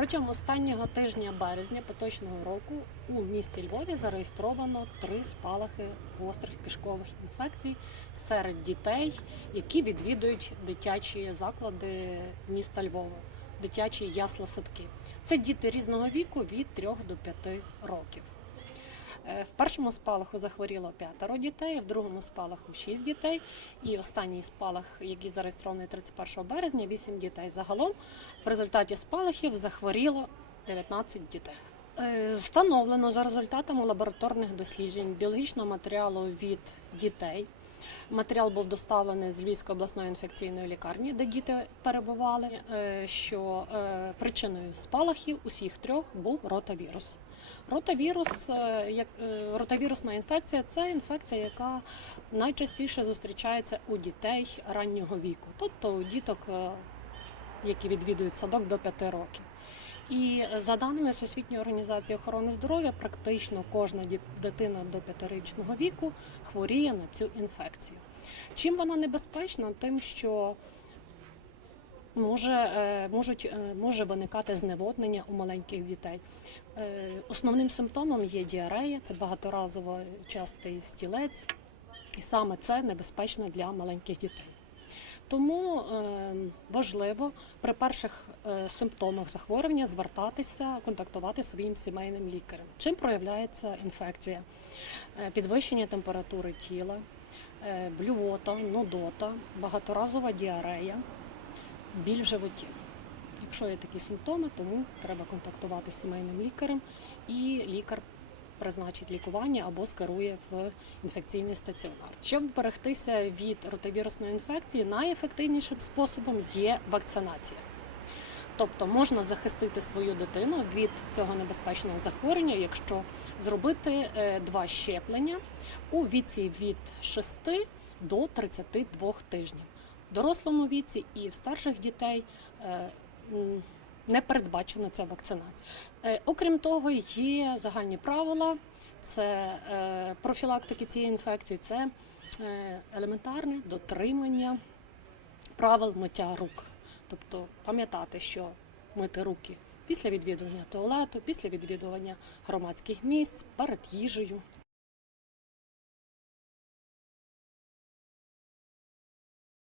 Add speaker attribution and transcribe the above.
Speaker 1: Протягом останнього тижня березня поточного року у місті Львові зареєстровано три спалахи гострих кишкових інфекцій серед дітей, які відвідують дитячі заклади міста Львова, дитячі ясла-садки. Це діти різного віку від 3 до 5 років. Е, В першому спалаху захворіло п'ятеро дітей, в другому спалаху шість дітей, і останній спалах, який зареєстрований 31 березня, 8 дітей. Загалом в результаті спалахів захворіло 19 дітей. Е, Встановлено за результатами лабораторних досліджень біологічного матеріалу від дітей. Матеріал був доставлений з Львівської обласної інфекційної лікарні, де діти перебували. е, Що е, причиною спалахів усіх трьох був ротавірус. Ротавірус, е, як ротавірусна інфекція це інфекція, яка найчастіше зустрічається у дітей раннього віку, тобто у діток, які відвідують садок до 5 років. І за даними Всесвітньої організації охорони здоров'я, практично кожна дитина до 5-річного віку хворіє на цю інфекцію. Чим вона небезпечна? Тим, що може, е, можуть, е, може виникати зневоднення у маленьких дітей. Е, Основним симптомом є діарея, це багаторазово частий стілець, і саме це небезпечно для маленьких дітей. Тому е, важливо при перших е, симптомах захворювання звертатися, контактувати своїм сімейним лікарем. Чим проявляється інфекція? Е, Підвищення температури тіла, блювота, нудота, багаторазова діарея, біль в животі. Якщо є такі симптоми, тому треба контактувати з сімейним лікарем, і лікар призначить лікування або скерує в інфекційний стаціонар. Щоб берегтися від ротавірусної інфекції, найефективнішим способом є вакцинація. Тобто можна захистити свою дитину від цього небезпечного захворювання, якщо зробити е, два щеплення у віці від 6 до 32 тижнів. В дорослому віці і в старших дітей е, не передбачена ця вакцинація. Е, Окрім того, є загальні правила. Це е, профілактики цієї інфекції, це е, елементарне дотримання правил миття рук. Тобто пам'ятати, що мити руки після відвідування туалету, після відвідування громадських місць, перед їжею.